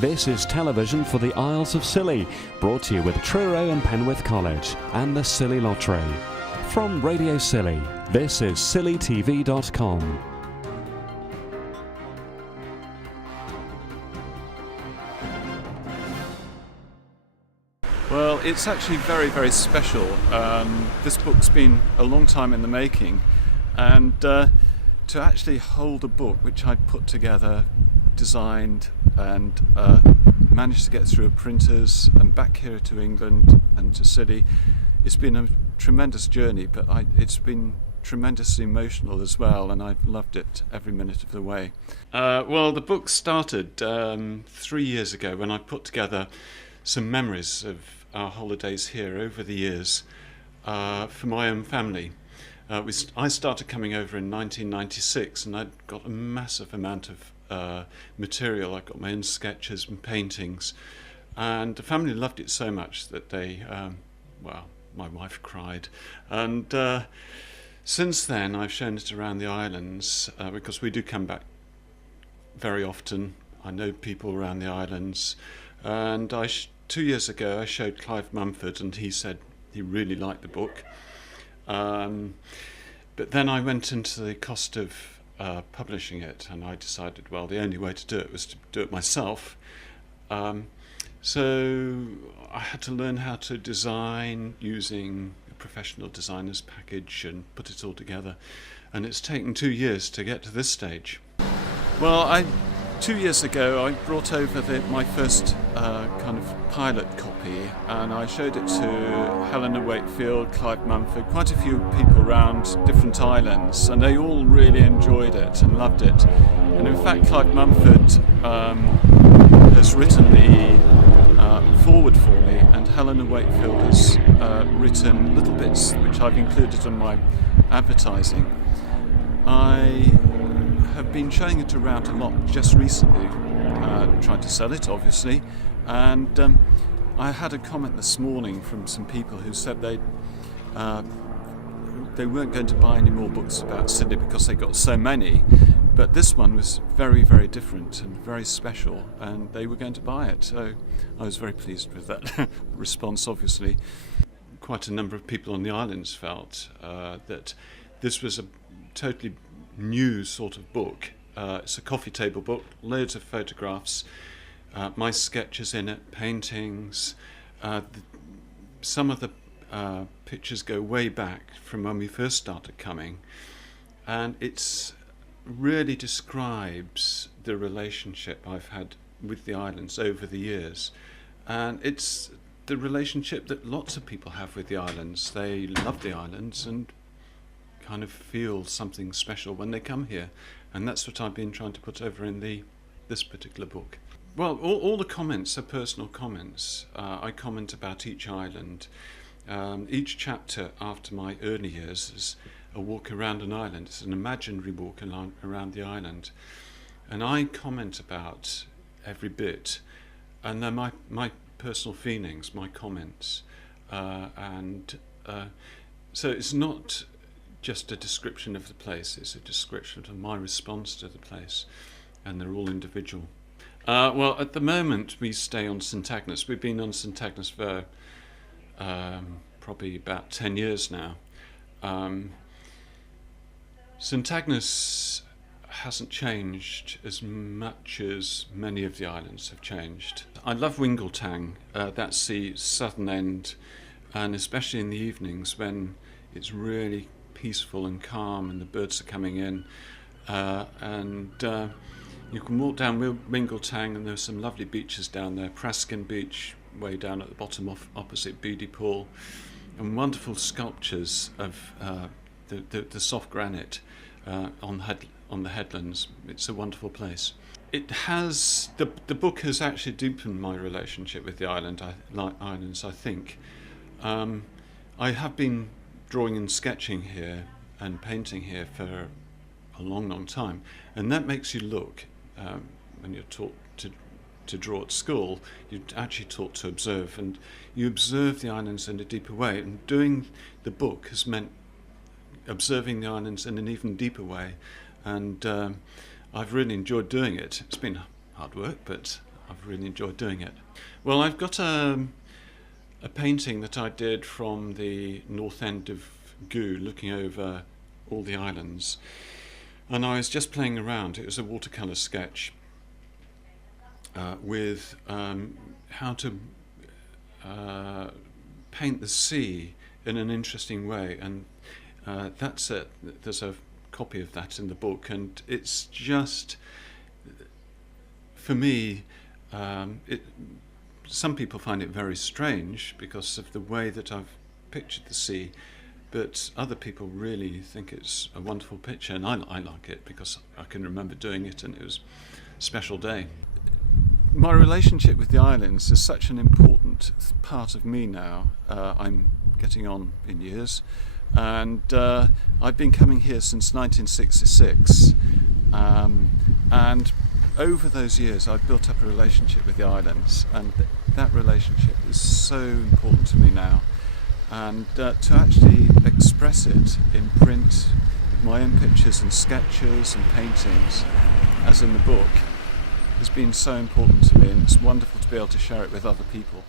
This is television for the Isles of Scilly, brought to you with Truro and Penwith College and the Scilly Lottery. From Radio Scilly, this is scillytv.com. Well, it's actually very, very special. This book's been a long time in the making, and to actually hold a book which I'd put together, designed, and managed to get through printers and back here to England and to Scilly, it's been a tremendous journey, but it's been tremendously emotional as well, and I've loved it every minute of the way. Well, the book started 3 years ago when I put together some memories of our holidays here over the years for my own family. I started coming over in 1996, and I'd got a massive amount of material. I got my own sketches and paintings, and the family loved it so much that they, my wife cried. And since then I've shown it around the islands because we do come back very often. I know people around the islands, and 2 years ago I showed Clive Mumford, and he said he really liked the book. But then I went into the cost of publishing it, and I decided, well, the only way to do it was to do it myself. So I had to learn how to design using a professional designer's package and put it all together, and it's taken 2 years to get to this stage. Well, 2 years ago I brought over my first kind of pilot copy, and I showed it to Helena Wakefield, Clive Mumford, quite a few people around different islands, and they all really enjoyed it and loved it. And in fact, Clive Mumford has written the forward for me, and Helena Wakefield has written little bits which I've included in my advertising. I have been showing it around a lot just recently, trying to sell it obviously, and I had a comment this morning from some people who said they weren't going to buy any more books about Sydney because they got so many, but this one was very, very different and very special, and they were going to buy it, so I was very pleased with that response. Obviously, quite a number of people on the islands felt that this was a totally new sort of book. It's a coffee table book, loads of photographs, my sketches in it, paintings. Some of the pictures go way back from when we first started coming, and it really describes the relationship I've had with the islands over the years. And it's the relationship that lots of people have with the islands. They love the islands and kind of feel something special when they come here, and that's what I've been trying to put over in this particular book. Well, all the comments are personal comments. I comment about each island. Each chapter after my early years is a walk around an island. It's an imaginary walk around the island, and I comment about every bit, and they're my personal feelings, my comments, so it's not just a description of the place, it's a description of my response to the place, and they're all individual. Well, at the moment we stay on St Agnes. We've been on St Agnes for probably about 10 years now. St Agnes hasn't changed as much as many of the islands have changed. I love Wingaltang, that's the southern end, and especially in the evenings when it's really peaceful and calm and the birds are coming in, and you can walk down Wingaltang, and there's some lovely beaches down there. Praskin Beach way down at the bottom opposite Beatty Pool, and wonderful sculptures of the soft granite on the headlands. It's a wonderful place. It has the book has actually deepened my relationship with the islands. I think I have been drawing and sketching here and painting here for a long, long time, and that makes you look. When you're taught to draw at school, you're actually taught to observe, and you observe the islands in a deeper way, and doing the book has meant observing the islands in an even deeper way, and I've really enjoyed doing it. It's been hard work, but I've really enjoyed doing it. Well, I've got a painting that I did from the north end of Goo, looking over all the islands, and I was just playing around. It was a watercolour sketch with how to paint the sea in an interesting way, and that's it. There's a copy of that in the book, and it's just, for me, some people find it very strange because of the way that I've pictured the sea, but other people really think it's a wonderful picture, and I like it because I can remember doing it and it was a special day. My relationship with the islands is such an important part of me now. I'm getting on in years, and I've been coming here since 1966, and over those years I've built up a relationship with the islands, and that relationship is so important to me now, and to actually express it in print with my own pictures and sketches and paintings, as in the book, has been so important to me, and it's wonderful to be able to share it with other people.